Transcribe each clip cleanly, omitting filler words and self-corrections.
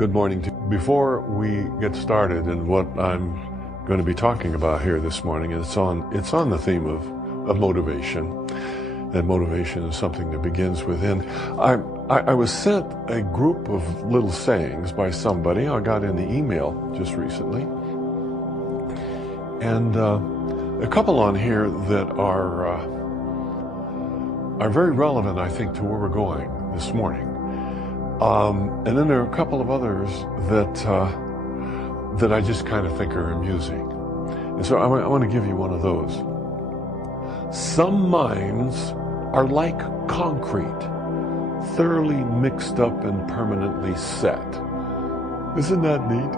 Good morning to you. Before we get started in what I'm going to be talking about here this morning, it's on the theme of motivation. And motivation is something that begins within. I was sent a group of little sayings by somebody. I got in the email just recently. And a couple on here that are very relevant, I think, to where we're going this morning. And then there are a couple of others that I just kind of think are amusing. And so I want to give you one of those. Some minds are like concrete, thoroughly mixed up and permanently set. Isn't that neat?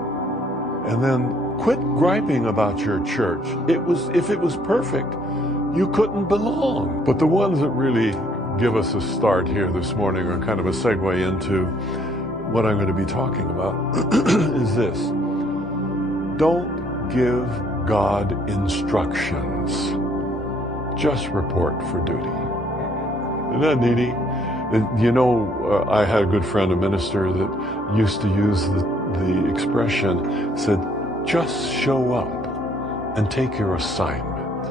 And then quit griping about your church. If it was perfect, you couldn't belong. But the ones that really give us a start here this morning, or kind of a segue into what I'm going to be talking about, is this. Don't give God instructions. Just report for duty. Isn't that needy? You know, I had a good friend, a minister, that used to use the expression, said, just show up and take your assignment.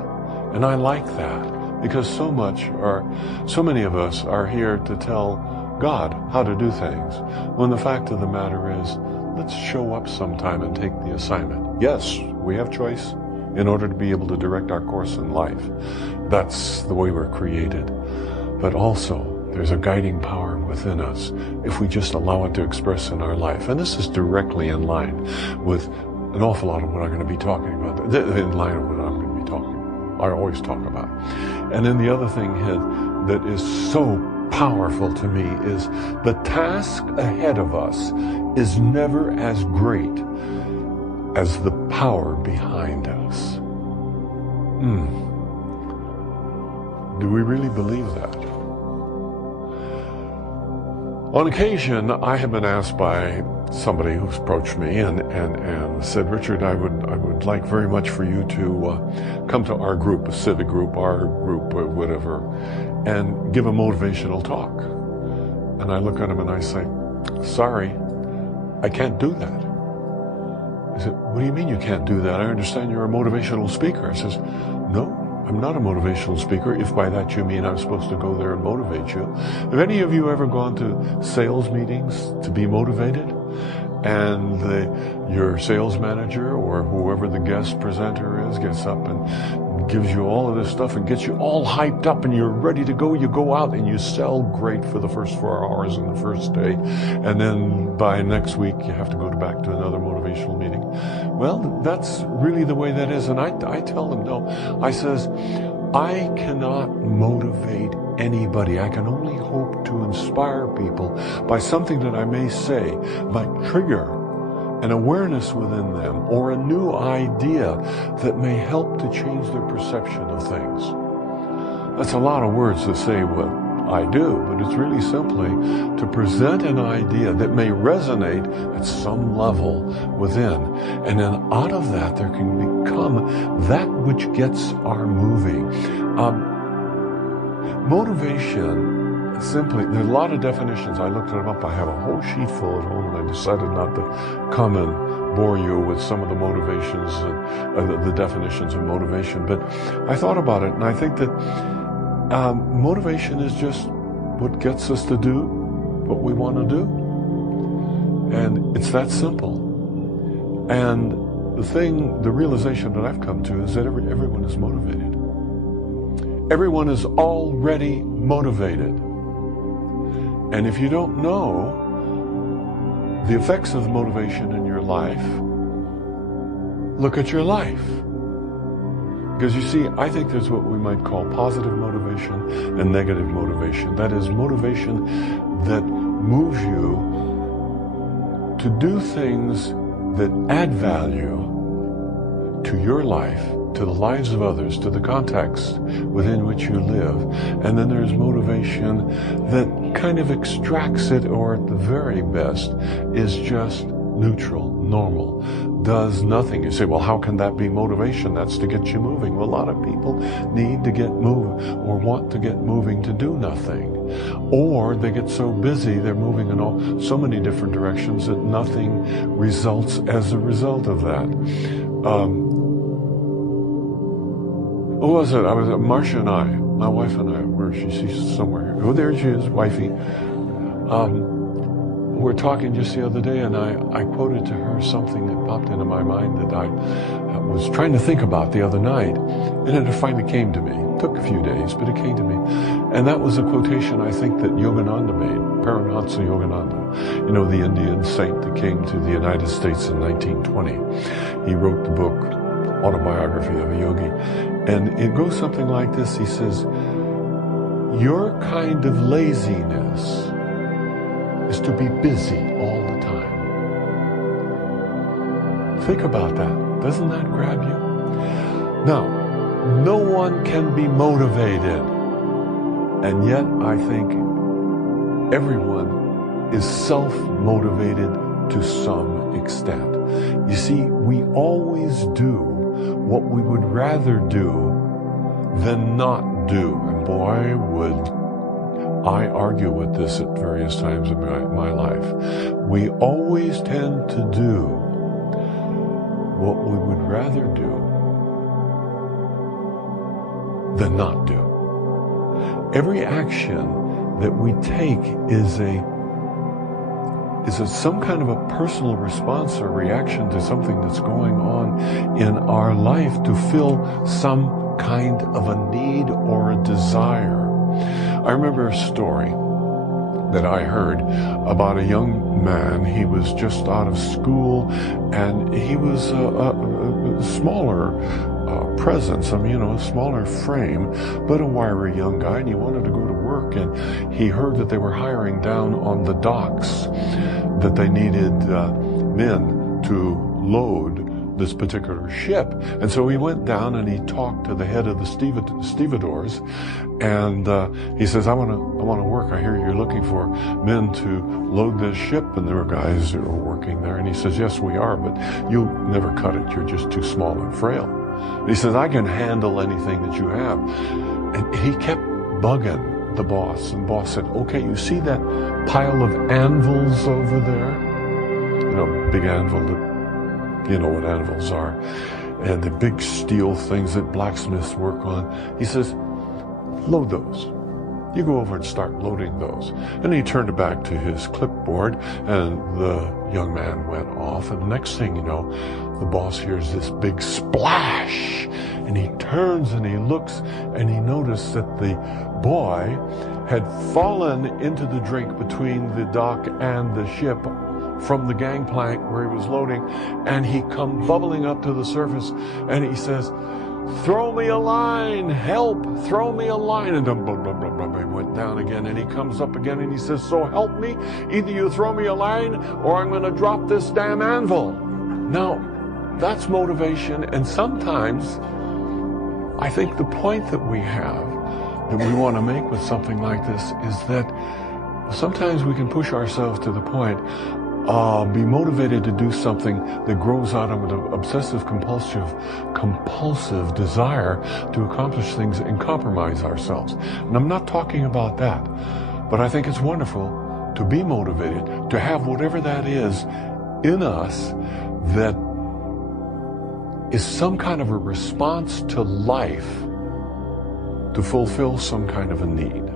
And I like that. Because so many of us are here to tell God how to do things, when the fact of the matter is, let's show up sometime and take the assignment. Yes, we have choice in order to be able to direct our course in life. That's the way we're created. But also, there's a guiding power within us if we just allow it to express in our life. And this is directly in line with an awful lot of what I'm going to be talking about, in line with what I'm going to be talking about. I always talk about. And then the other thing that is so powerful to me is the task ahead of us is never as great as the power behind us. Do we really believe that? On occasion, I have been asked by somebody who's approached me and said, Richard, I would like very much for you to come to our group, a civic group, our group, or whatever, and give a motivational talk. And I look at him and I say, sorry, I can't do that. He said, what do you mean you can't do that? I understand you're a motivational speaker. I says, no, I'm not a motivational speaker, if by that you mean I'm supposed to go there and motivate you. Have any of you ever gone to sales meetings to be motivated? And your sales manager or whoever the guest presenter is gets up and gives you all of this stuff and gets you all hyped up and you're ready to go. You go out and you sell great for the first 4 hours in the first day. And then by next week, you have to go back to another motivational meeting. Well, that's really the way that is. And I tell them, no, I says, I cannot motivate anybody. I can only hope to inspire people by something that I may say might trigger an awareness within them or a new idea that may help to change their perception of things. That's a lot of words to say what I do, but it's really simply to present an idea that may resonate at some level within. And then out of that, there can become that which gets our moving. Motivation, simply, there's a lot of definitions. I looked them up. I have a whole sheet full at home, and I decided not to come and bore you with some of the motivations, the definitions of motivation. But I thought about it, and I think that motivation is just what gets us to do what we want to do. And it's that simple. And the realization that I've come to is that everyone is motivated. Everyone is already motivated. And if you don't know the effects of motivation in your life, look at your life. Because you see, I think there's what we might call positive motivation and negative motivation. That is motivation that moves you to do things that add value to your life, to the lives of others, to the context within which you live. And then there's motivation that kind of extracts it, or at the very best, is just neutral, normal, does nothing. You say, well, how can that be motivation? That's to get you moving. Well, a lot of people need to get moving or want to get moving to do nothing. Or they get so busy, they're moving in so many different directions that nothing results as a result of that. What was it? Marcia and I, my wife and I, she's somewhere. Oh, there she is, wifey. We're talking just the other day, and I quoted to her something that popped into my mind that I was trying to think about the other night, and it finally came to me. It took a few days, but it came to me. And that was a quotation I think that Yogananda made, Paramahansa Yogananda, you know, the Indian saint that came to the United States in 1920. He wrote the book, Autobiography of a Yogi, and it goes something like this. He says, your kind of laziness is to be busy all the time. Think about that. Doesn't that grab you? Now, no one can be motivated, and yet I think everyone is self-motivated to some extent. You see, we always do what we would rather do than not do. And boy, would I argue with this at various times in my life. We always tend to do what we would rather do than not do. Every action that we take is some kind of a personal response or reaction to something that's going on in our life to fill some kind of a need or a desire. I remember a story that I heard about a young man. He was just out of school, and he was a smaller presence, a smaller frame, but a wiry young guy, and he wanted to go to work, and he heard that they were hiring down on the docks, that they needed men to load this particular ship. And so he went down and he talked to the head of the stevedores, and he says, I want to work. I hear you're looking for men to load this ship. And there were guys who were working there, and he says, yes, we are, but you'll never cut it. You're just too small and frail. And he says, I can handle anything that you have. And he kept bugging the boss, and the boss said, okay, you see that pile of anvils over there? Big anvil that, you know what anvils are, and the big steel things that blacksmiths work on. He says, load those. You go over and start loading those. And he turned back to his clipboard, and the young man went off, and the next thing you know, the boss hears this big splash, and he turns and he looks, and he noticed that the boy had fallen into the drink between the dock and the ship from the gangplank where he was loading, and he come bubbling up to the surface, and he says, throw me a line, help, throw me a line. And he went down again, and he comes up again, and he says, so help me, either you throw me a line or I'm going to drop this damn anvil. Now, that's motivation, and sometimes I think the point that we have, that we want to make with something like this, is that sometimes we can push ourselves to the point, be motivated to do something that grows out of an obsessive compulsive desire to accomplish things and compromise ourselves. And I'm not talking about that, but I think it's wonderful to be motivated, to have whatever that is in us that is some kind of a response to life to fulfill some kind of a need.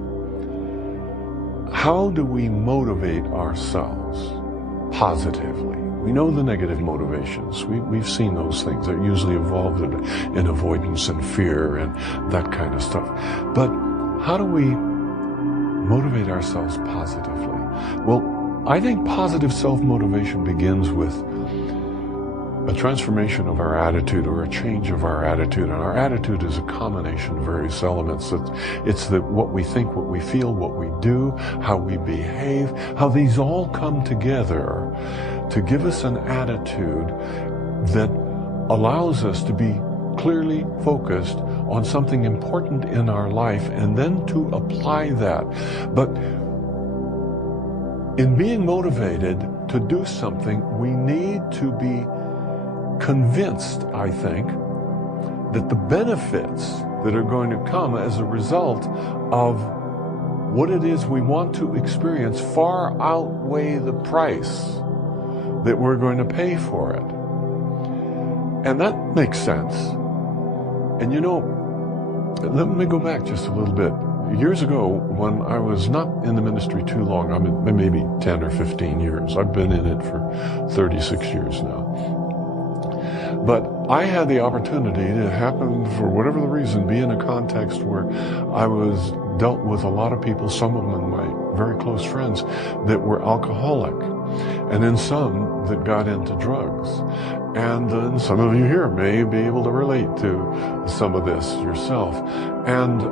How do we motivate ourselves positively? We know the negative motivations. We've seen those things. They're usually involved in avoidance and fear and that kind of stuff. But how do we motivate ourselves positively? Well, I think positive self-motivation begins with a transformation of our attitude, or a change of our attitude. And our attitude is a combination of various elements. It's what we think, what we feel, what we do, how we behave, how these all come together to give us an attitude that allows us to be clearly focused on something important in our life, and then to apply that. But in being motivated to do something, we need to be convinced, I think, that the benefits that are going to come as a result of what it is we want to experience far outweigh the price that we're going to pay for it. And that makes sense. And you know, let me go back just a little bit. Years ago, when I was not in the ministry too long, I mean, maybe 10 or 15 years. I've been in it for 36 years now. But I had the opportunity to happen, for whatever the reason, be in a context where I was dealt with a lot of people, some of them my very close friends, that were alcoholic, and then some that got into drugs. And some of you here may be able to relate to some of this yourself. And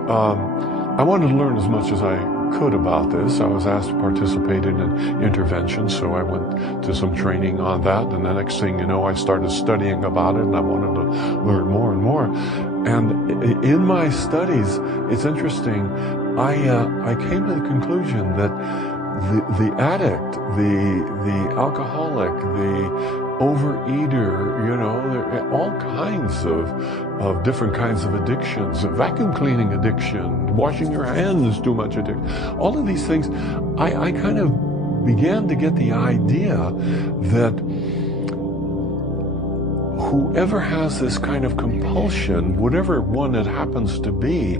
I wanted to learn as much as I could about this. I was asked to participate in an intervention, so I went to some training on that. And the next thing you know, I started studying about it, and I wanted to learn more and more. And in my studies, it's interesting, I came to the conclusion that the addict, the alcoholic, the overeater, you know, there are all kinds of different kinds of addictions, vacuum cleaning addiction, washing your hands too much addiction, all of these things. I kind of began to get the idea that whoever has this kind of compulsion, whatever one it happens to be,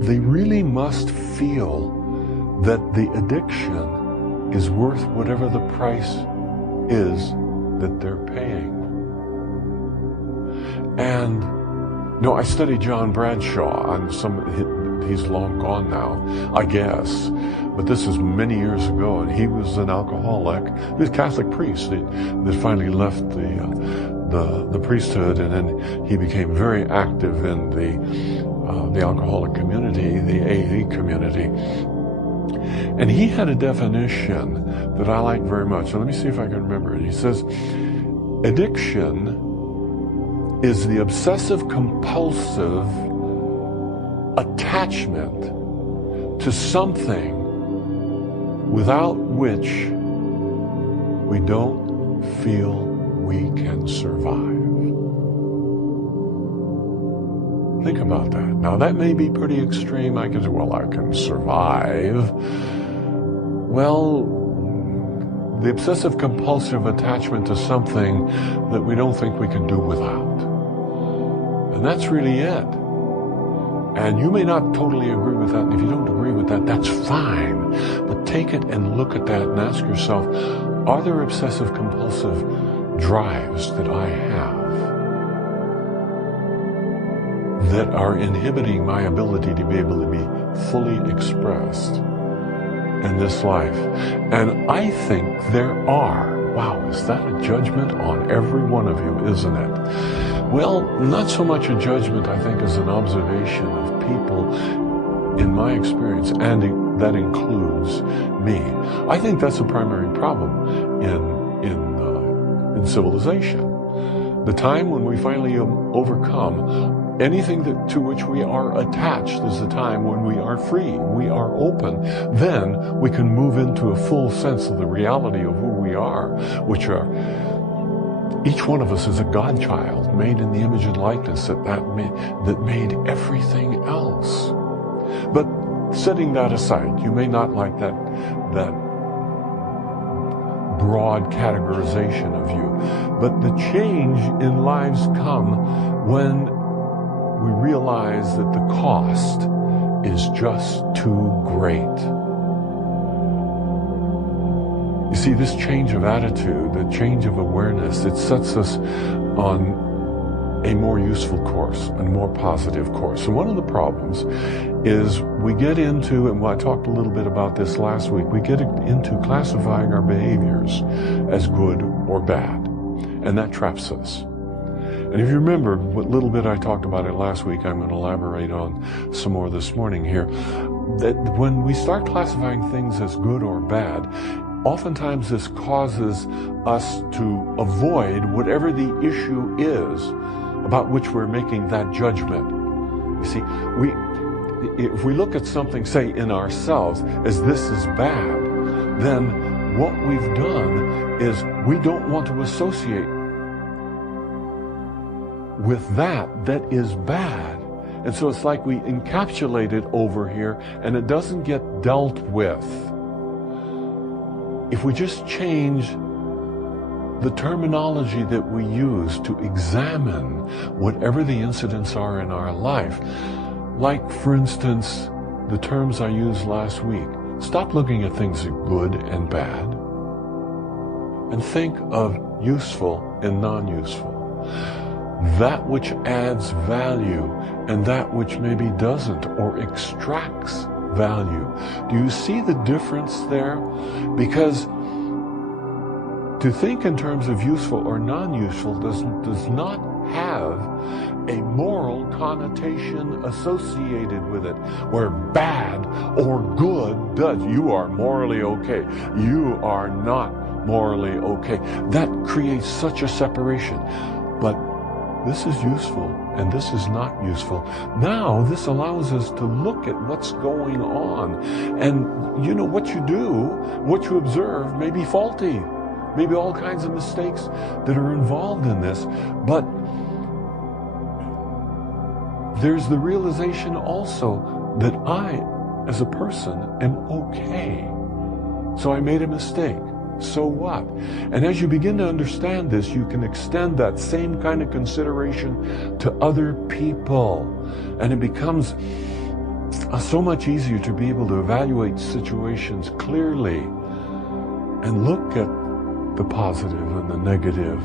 they really must feel that the addiction is worth whatever the price is that they're paying. And no, I studied John Bradshaw, and he's long gone now, I guess, but this is many years ago, and he was an alcoholic. He was a Catholic priest that finally left the priesthood, and then he became very active in the alcoholic community, the AA community. And he had a definition that I like very much. So let me see if I can remember it. He says, addiction is the obsessive compulsive attachment to something without which we don't feel we can survive. Think about that. Now, that may be pretty extreme. I can say, well, I can survive. Well, the obsessive compulsive attachment to something that we don't think we can do without. And that's really it. And you may not totally agree with that. And if you don't agree with that, that's fine. But take it and look at that and ask yourself, are there obsessive compulsive drives that I have that are inhibiting my ability to be able to be fully expressed in this life? And I think there are. Wow, is that a judgment on every one of you, isn't it? Well, not so much a judgment, I think, as an observation of people in my experience, and that includes me. I think that's a primary problem in civilization. The time when we finally overcome anything to which we are attached is the time when we are free, we are open. Then we can move into a full sense of the reality of who we are, which are, each one of us is a God child, made in the image and likeness that made everything else. But setting that aside, you may not like that broad categorization of you, but the change in lives come when we realize that the cost is just too great. You see, this change of attitude, the change of awareness, it sets us on a more useful course, a more positive course. And one of the problems is we get into, and I talked a little bit about this last week, we get into classifying our behaviors as good or bad, and that traps us. And if you remember what little bit I talked about it last week, I'm going to elaborate on some more this morning here, that when we start classifying things as good or bad, oftentimes this causes us to avoid whatever the issue is about which we're making that judgment. You see, if we look at something, say, in ourselves as this is bad, then what we've done is we don't want to associate with that is bad. And so it's like we encapsulate it over here and it doesn't get dealt with. If we just change the terminology that we use to examine whatever the incidents are in our life, like, for instance, the terms I used last week, stop looking at things as good and bad and think of useful and non-useful. That which adds value and that which maybe doesn't or extracts value. Do you see the difference there? Because to think in terms of useful or non-useful does not have a moral connotation associated with it, where bad or good does. You are morally okay. You are not morally okay. That creates such a separation. But this is useful and this is not useful. Now this allows us to look at what's going on. And you know, what you do, what you observe may be faulty. Maybe all kinds of mistakes that are involved in this. But there's the realization also that I, as a person, am okay. So I made a mistake. So what? And as you begin to understand this, you can extend that same kind of consideration to other people. And it becomes so much easier to be able to evaluate situations clearly and look at the positive and the negative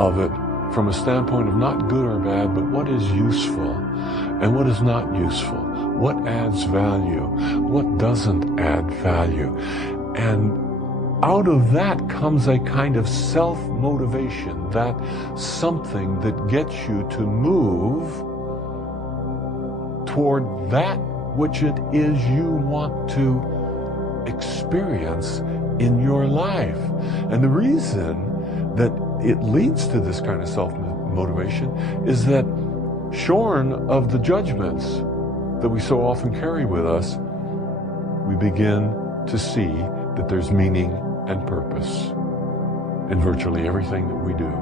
of it from a standpoint of not good or bad, but what is useful and what is not useful. What adds value? What doesn't add value? And out of that comes a kind of self-motivation, that something that gets you to move toward that which it is you want to experience in your life. And the reason that it leads to this kind of self-motivation is that shorn of the judgments that we so often carry with us, we begin to see that there's meaning and purpose in virtually everything that we do.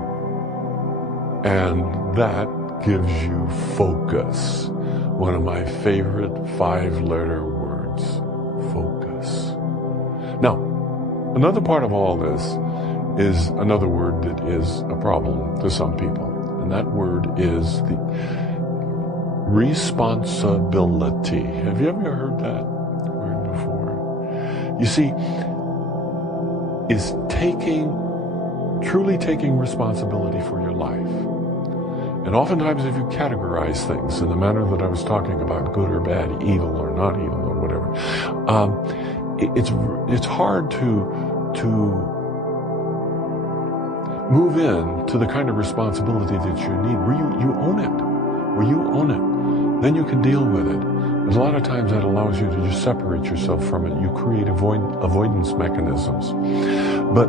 And that gives you focus. One of my favorite 5-letter words, focus. Now, another part of all this is another word that is a problem to some people. And that word is the responsibility. Have you ever heard that word before? You see, is truly taking responsibility for your life. And oftentimes if you categorize things in the manner that I was talking about, good or bad, evil or not evil or whatever, it's hard to move in to the kind of responsibility that you need, where you own it, then you can deal with it. And a lot of times that allows you to just separate yourself from it. You create avoidance mechanisms. But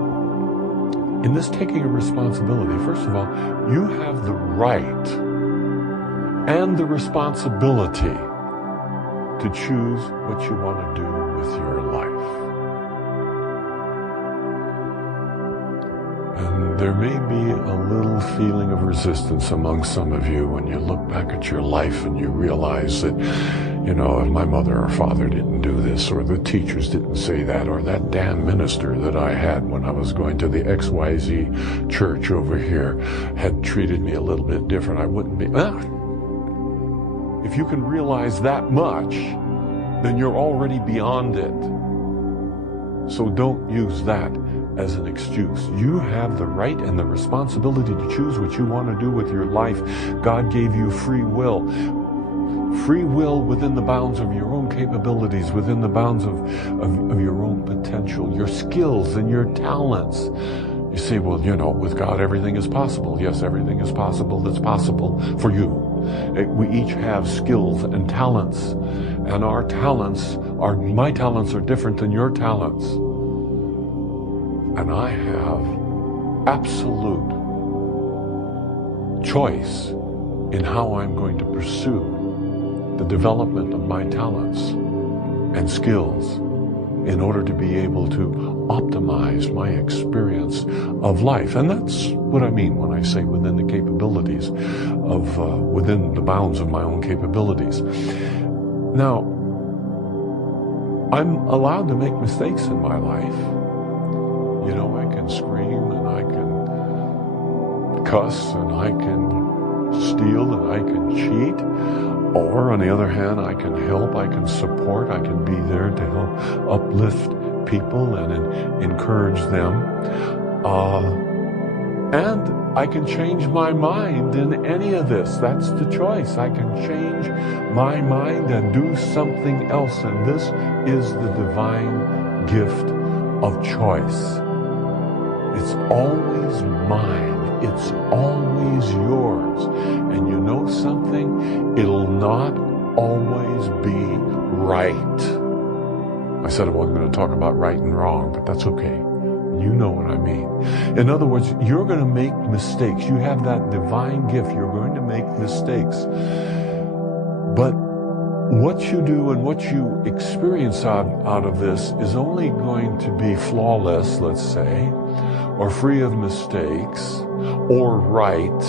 in this taking a responsibility, first of all, you have the right and the responsibility to choose what you want to do with your life. And there may be a little feeling of resistance among some of you when you look back at your life and you realize that, you know, if my mother or father didn't do this, or the teachers didn't say that, or that damn minister that I had when I was going to the XYZ church over here had treated me a little bit different, I wouldn't be. If you can realize that much, then you're already beyond it. So don't use that as an excuse. You have the right and the responsibility to choose what you want to do with your life. God gave you free will. Free will within the bounds of your own capabilities, within the bounds of your own potential, your skills and your talents. You say, well, you know, with God everything is possible. Yes, everything is possible that's possible for you. We each have skills and talents, and my talents are different than your talents. And I have absolute choice in how I'm going to pursue the development of my talents and skills in order to be able to optimize my experience of life. And that's what I mean when I say within the capabilities of, within the bounds of my own capabilities. Now, I'm allowed to make mistakes in my life. You know, I can scream and I can cuss and I can steal and I can cheat. Or on the other hand, I can help, I can support, I can be there to help uplift people and encourage them. And I can change my mind in any of this. That's the choice. I can change my mind and do something else. And this is the divine gift of choice. It's always mine. It's always yours. And you know something? It'll not always be right. I said I wasn't going to talk about right and wrong, but that's okay. You know what I mean. In other words, you're going to make mistakes. You have that divine gift. You're going to make mistakes. But what you do and what you experience out of this is only going to be flawless, let's say, or free of mistakes, or right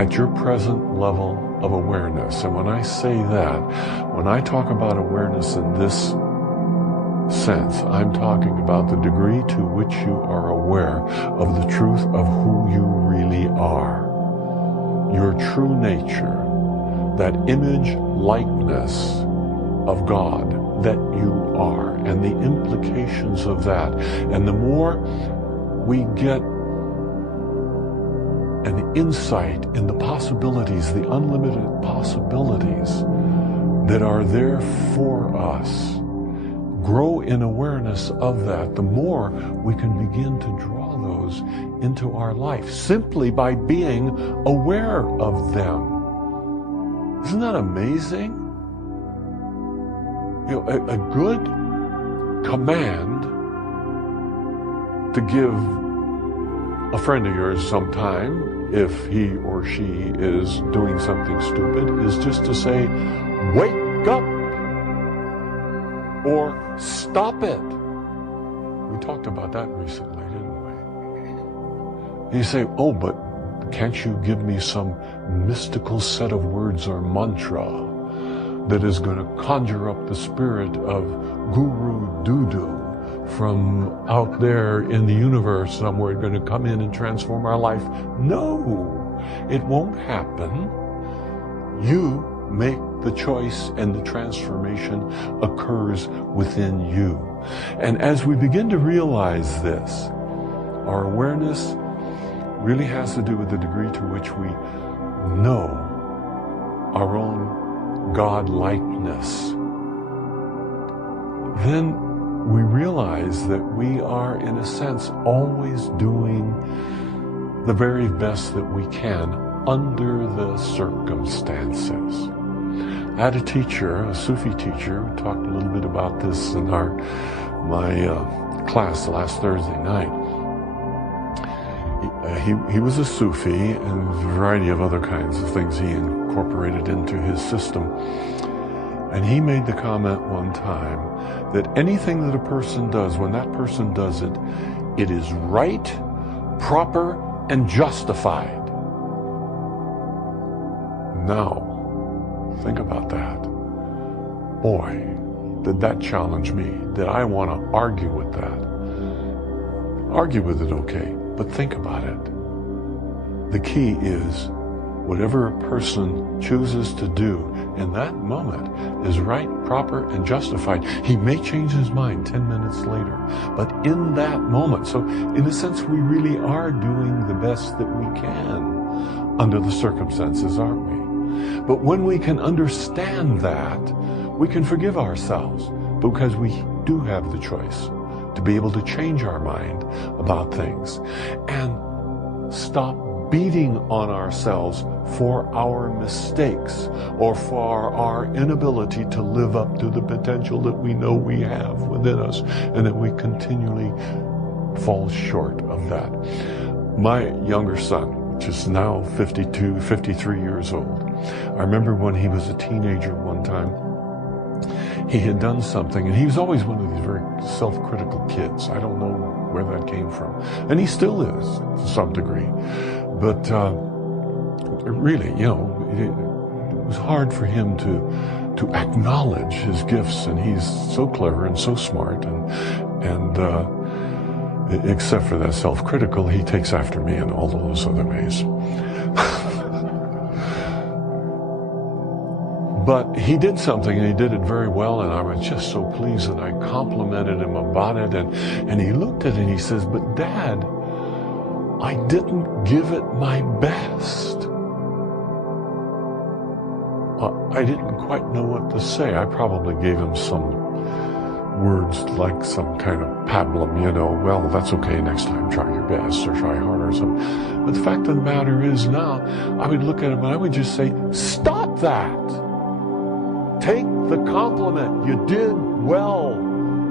at your present level of awareness. And when I say that, when I talk about awareness in this sense, I'm talking about the degree to which you are aware of the truth of who you really are. Your true nature, that image likeness of God that you are, and the implications of that. And the more we get an insight in the possibilities, the unlimited possibilities that are there for us, grow in awareness of that, the more we can begin to draw those into our life simply by being aware of them. Isn't that amazing? You know, a good command to give a friend of yours sometime, if he or she is doing something stupid, is just to say, wake up, or stop it. We talked about that recently, didn't we? And you say, oh, but can't you give me some mystical set of words or mantra that is going to conjure up the spirit of Guru Dudu from out there in the universe somewhere, going to come in and transform our life? No, it won't happen. You make the choice, and the transformation occurs within you. And as we begin to realize this, our awareness really has to do with the degree to which we know our own God-likeness. Then we realize that we are, in a sense, always doing the very best that we can under the circumstances. I had a teacher, a Sufi teacher, who talked a little bit about this in my class last Thursday night. He was a Sufi, and a variety of other kinds of things he incorporated into his system. And he made the comment one time that anything that a person does, when that person does it, it is right, proper, and justified. Now, think about that. Boy, did that challenge me. Did I want to argue with that? Argue with it, okay, but think about it. The key is whatever a person chooses to do in that moment is right, proper, and justified. He may change his mind 10 minutes later, but in that moment, so in a sense, we really are doing the best that we can under the circumstances, aren't we? But when we can understand that, we can forgive ourselves, because we do have the choice to be able to change our mind about things and stop beating on ourselves for our mistakes or for our inability to live up to the potential that we know we have within us, and that we continually fall short of that. My younger son, which is now 52, 53 years old, I remember when he was a teenager one time, he had done something, and he was always one of these very self-critical kids. I don't know where that came from. And he still is, to some degree. But really, you know, it was hard for him to acknowledge his gifts, and he's so clever and so smart, and except for that self-critical, he takes after me in all those other ways. But he did something, and he did it very well, and I was just so pleased, and I complimented him about it, and he looked at it and he says, "But Dad, I didn't give it my best." I didn't quite know what to say. I probably gave him some words like some kind of pablum, you know, well, that's okay, next time try your best or try harder or something. But the fact of the matter is now, I would look at him and I would just say, "Stop that! Take the compliment. You did well.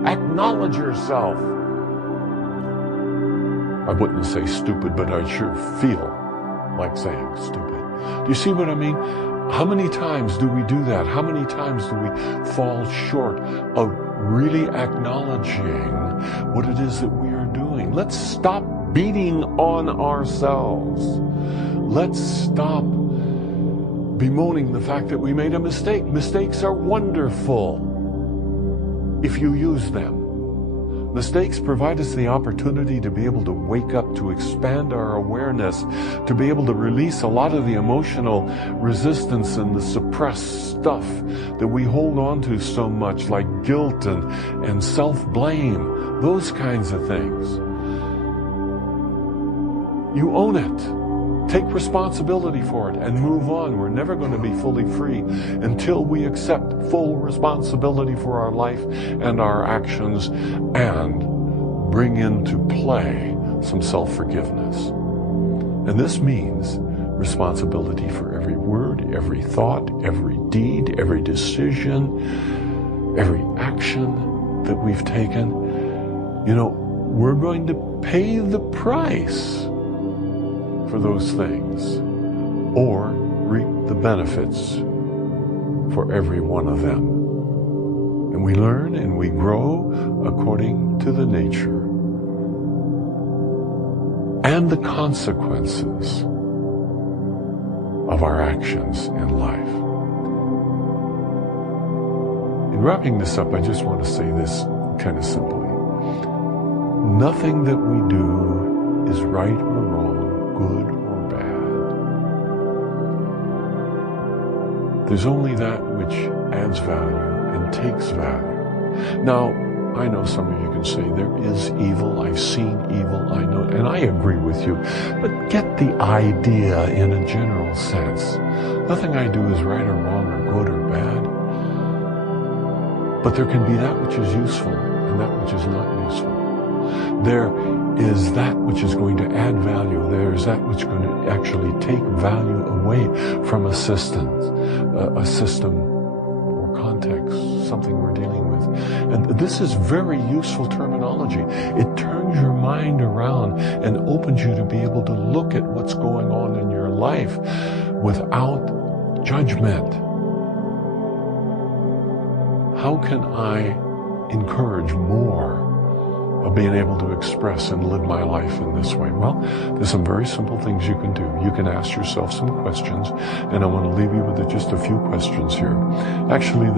Acknowledge yourself." I wouldn't say stupid, but I sure feel like saying stupid. Do you see what I mean? How many times do we do that? How many times do we fall short of really acknowledging what it is that we are doing? Let's stop beating on ourselves. Let's stop bemoaning the fact that we made a mistake. Mistakes are wonderful if you use them. Mistakes provide us the opportunity to be able to wake up, to expand our awareness, to be able to release a lot of the emotional resistance and the suppressed stuff that we hold on to so much, like guilt and self-blame, those kinds of things. You own it. Take responsibility for it and move on. We're never going to be fully free until we accept full responsibility for our life and our actions and bring into play some self-forgiveness. And this means responsibility for every word, every thought, every deed, every decision, every action that we've taken. You know, we're going to pay the price for those things, or reap the benefits for every one of them. And we learn and we grow according to the nature and the consequences of our actions in life. In wrapping this up, I just want to say this kind of simply. Nothing that we do is right or wrong, good or bad. There's only that which adds value and takes value. Now, I know some of you can say there is evil, I've seen evil, I know, and I agree with you, but get the idea in a general sense. Nothing I do is right or wrong or good or bad, but there can be that which is useful and that which is not useful. There is that which is going to add value. There is that which is going to actually take value away from a system or context, something we're dealing with. And this is very useful terminology. It turns your mind around and opens you to be able to look at what's going on in your life without judgment. How can I encourage more of being able to express and live my life in this way? Well, there's some very simple things you can do. You can ask yourself some questions, and I want to leave you with just a few questions here. Actually,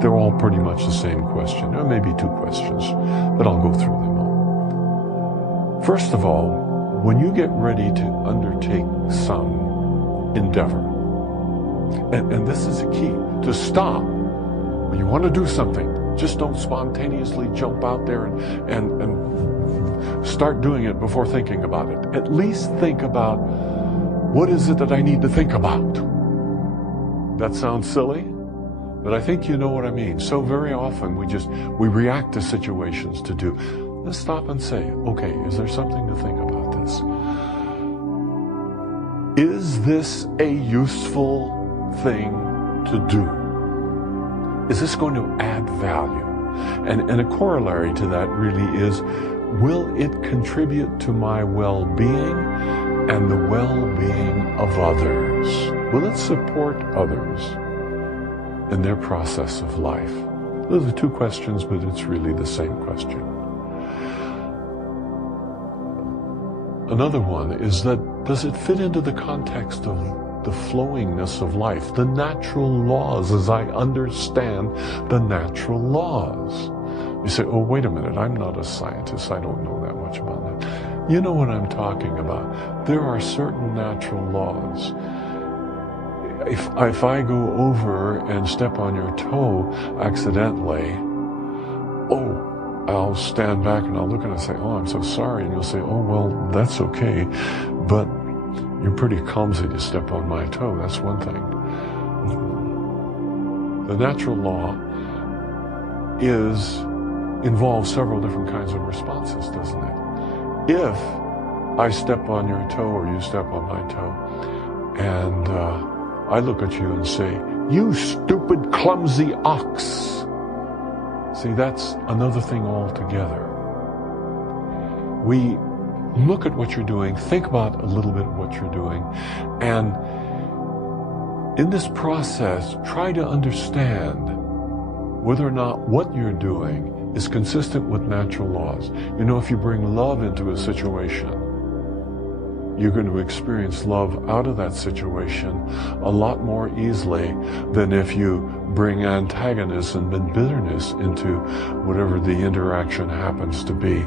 they're all pretty much the same question, or maybe two questions, but I'll go through them all. First of all, when you get ready to undertake some endeavor, and this is a key, to stop when you want to do something. Just don't spontaneously jump out there and start doing it before thinking about it. At least think about, what is it that I need to think about? That sounds silly, but I think you know what I mean. So very often we react to situations to do. Let's stop and say, okay, is there something to think about this? Is this a useful thing to do? Is this going to add value? And a corollary to that really is, will it contribute to my well-being and the well-being of others? Will it support others in their process of life? Those are two questions, but it's really the same question. Another one is that, does it fit into the context of the flowingness of life, the natural laws as I understand the natural laws? You say, oh, wait a minute, I'm not a scientist, I don't know that much about that. You know what I'm talking about. There are certain natural laws. If I go over and step on your toe accidentally, I'll stand back and I'll look and I'll say, oh, I'm so sorry. And you'll say, oh, well, that's okay. But you're pretty clumsy to step on my toe. That's one thing. The natural law involves several different kinds of responses, doesn't it? If I step on your toe or you step on my toe and I look at you and say, you stupid, clumsy ox. See, that's another thing altogether. We look at what you're doing, think about a little bit what you're doing, and in this process, try to understand whether or not what you're doing is consistent with natural laws. You know, if you bring love into a situation, you're going to experience love out of that situation a lot more easily than if you bring antagonism and bitterness into whatever the interaction happens to be.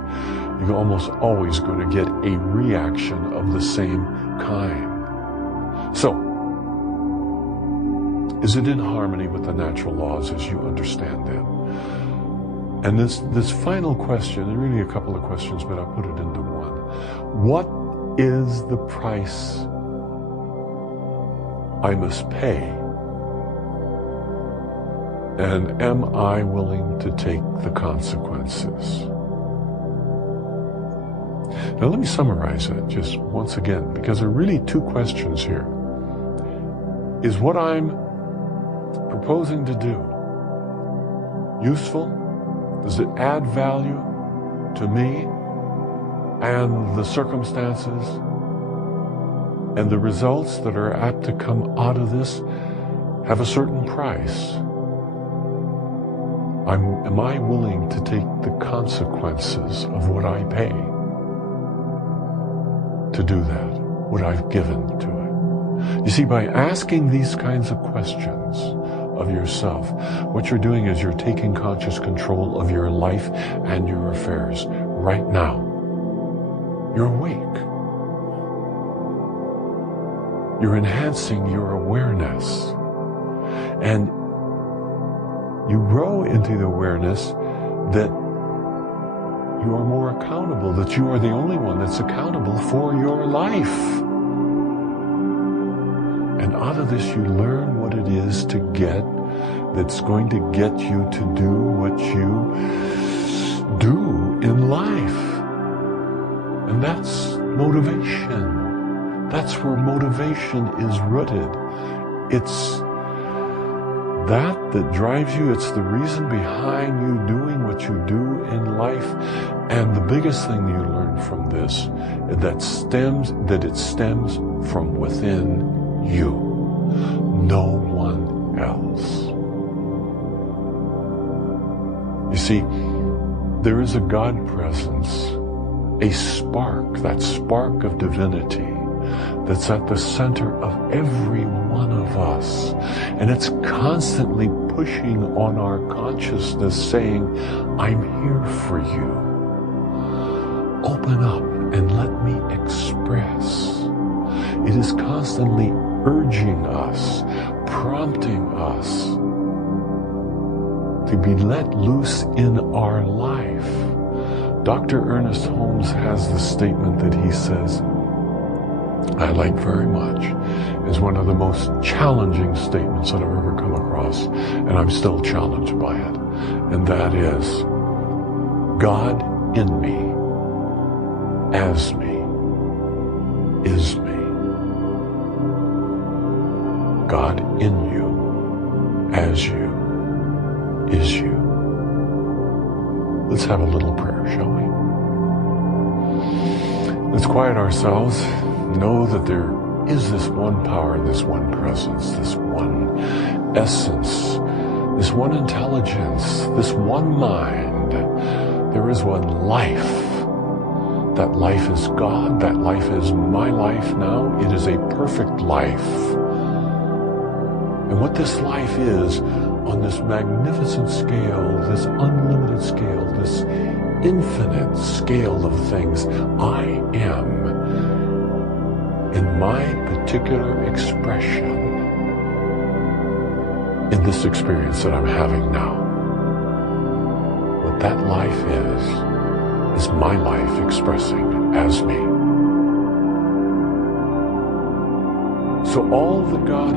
You're almost always going to get a reaction of the same kind. So, is it in harmony with the natural laws as you understand them? And this final question, and really a couple of questions, but I'll put it into one. What is the price I must pay? And am I willing to take the consequences? Now let me summarize it just once again, because there are really two questions here. Is what I'm proposing to do useful? Does it add value to me and the circumstances and the results that are apt to come out of this have a certain price? Am I willing to take the consequences of what I pay to do that, what I've given to it? You see, by asking these kinds of questions of yourself, what you're doing is you're taking conscious control of your life and your affairs right now. You're awake. You're enhancing your awareness. And you grow into the awareness that you are more accountable, that you are the only one that's accountable for your life. And out of this you learn what it is to get, that's going to get you to do what you do in life. And that's motivation. That's where motivation is rooted. It's that drives you. It's the reason behind you doing what you do in life. And the biggest thing you learn from this, that it stems from within you. No one else. You see, there is a God presence, a spark, that spark of divinity that's at the center of every one of us. And it's constantly pushing on our consciousness saying, I'm here for you. Open up and let me express. It is constantly urging us, prompting us to be let loose in our life. Dr. Ernest Holmes has the statement that he says, I like very much, is one of the most challenging statements that I've ever come across, and I'm still challenged by it. And that is, God in me, as me, is me. God in you, as you, is you. Let's have a little prayer, shall we? Let's quiet ourselves. Know that there is this one power, this one presence, this one essence this one intelligence, this one mind. There is one life. That life is God. That life is my life now. It is a perfect life. And what this life is, on this magnificent scale, this unlimited scale, this infinite scale of things, I am in my particular expression in this experience that I'm having now. What that life is my life expressing as me. So all that God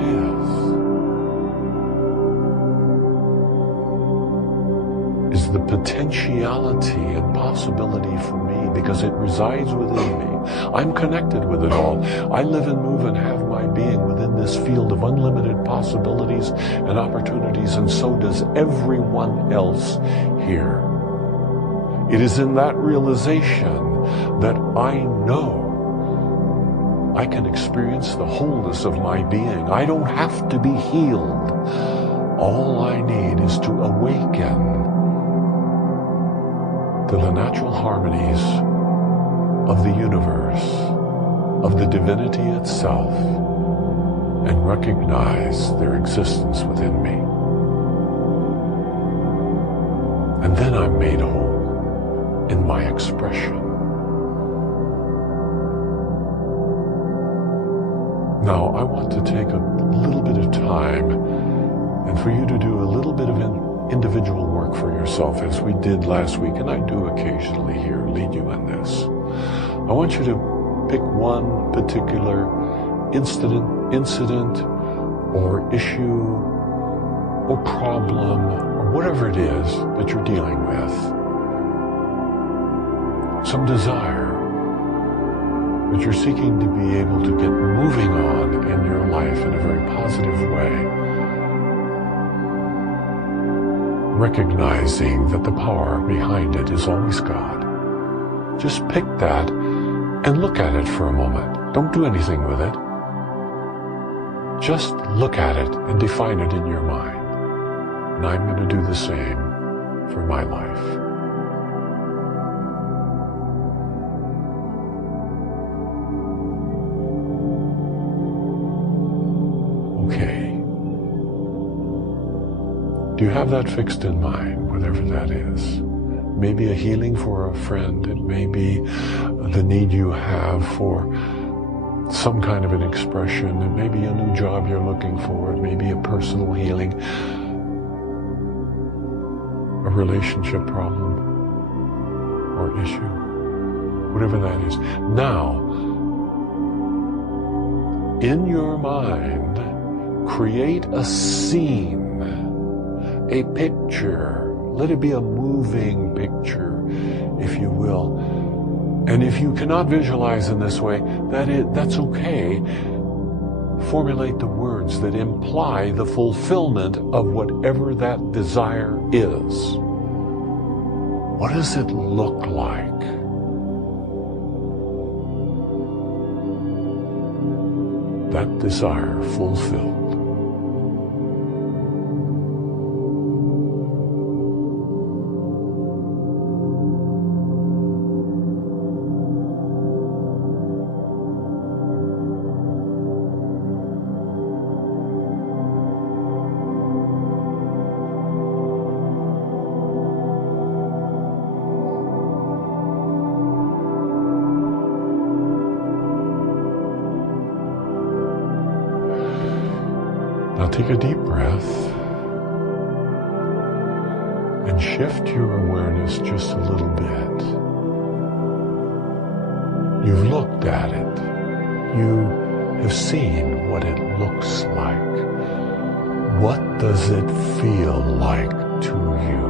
is the potentiality and possibility for me because it resides within me. I'm connected with it all. I live and move and have my being within this field of unlimited possibilities and opportunities, and so does everyone else here. It is in that realization that I know I can experience the wholeness of my being. I don't have to be healed. All I need is to awaken to the natural harmonies of the universe, of the divinity itself, and recognize their existence within me. And then I'm made whole in my expression. Now, I want to take a little bit of time and for you to do a little bit of individual work for yourself, as we did last week, and I do occasionally here, lead you in this. I want you to pick one particular incident or issue or problem or whatever it is that you're dealing with. Some desire that you're seeking to be able to get moving on in your life in a very positive way. Recognizing that the power behind it is always God. Just pick that and look at it for a moment. Don't do anything with it. Just look at it and define it in your mind. And I'm going to do the same for my life. Do you have that fixed in mind, whatever that is? Maybe a healing for a friend. It may be the need you have for some kind of an expression. It may be a new job you're looking for. It may be a personal healing, a relationship problem or issue, whatever that is. Now, in your mind, create a scene, a picture. Let it be a moving picture, if you will. And if you cannot visualize in this way, that's okay. Formulate the words that imply the fulfillment of whatever that desire is. What does it look like? That desire fulfilled. Now take a deep breath and shift your awareness just a little bit. You've looked at it. You have seen what it looks like. What does it feel like to you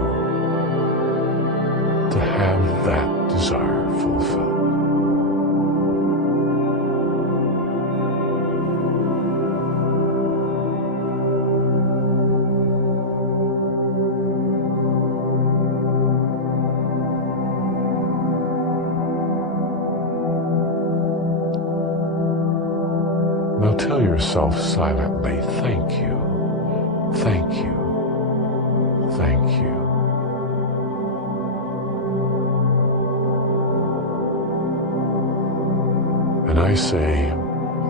to have that desire fulfilled? Now tell yourself silently, thank you, thank you, you. And I say,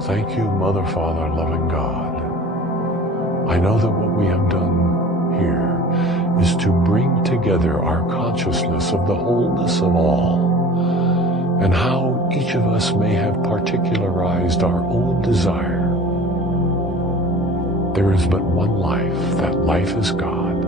thank you, Mother, Father, loving God. I know that what we have done here is to bring together our consciousness of the wholeness of all, and how each of us may have particularized our own desire. There is but one life. That life is God.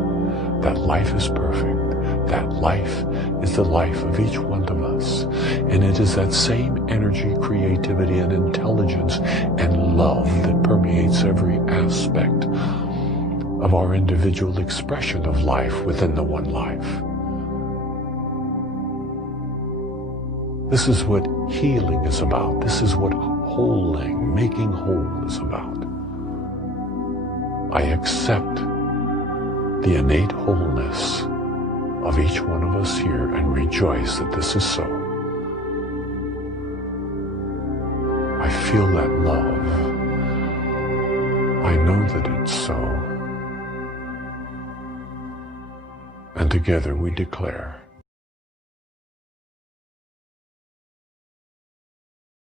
That life is perfect. That life is the life of each one of us. And it is that same energy, creativity, and intelligence and love that permeates every aspect of our individual expression of life within the one life. This is what healing is about. This is what holding, making whole is about. I accept the innate wholeness of each one of us here and rejoice that this is so. I feel that love. I know that it's so. And together we declare,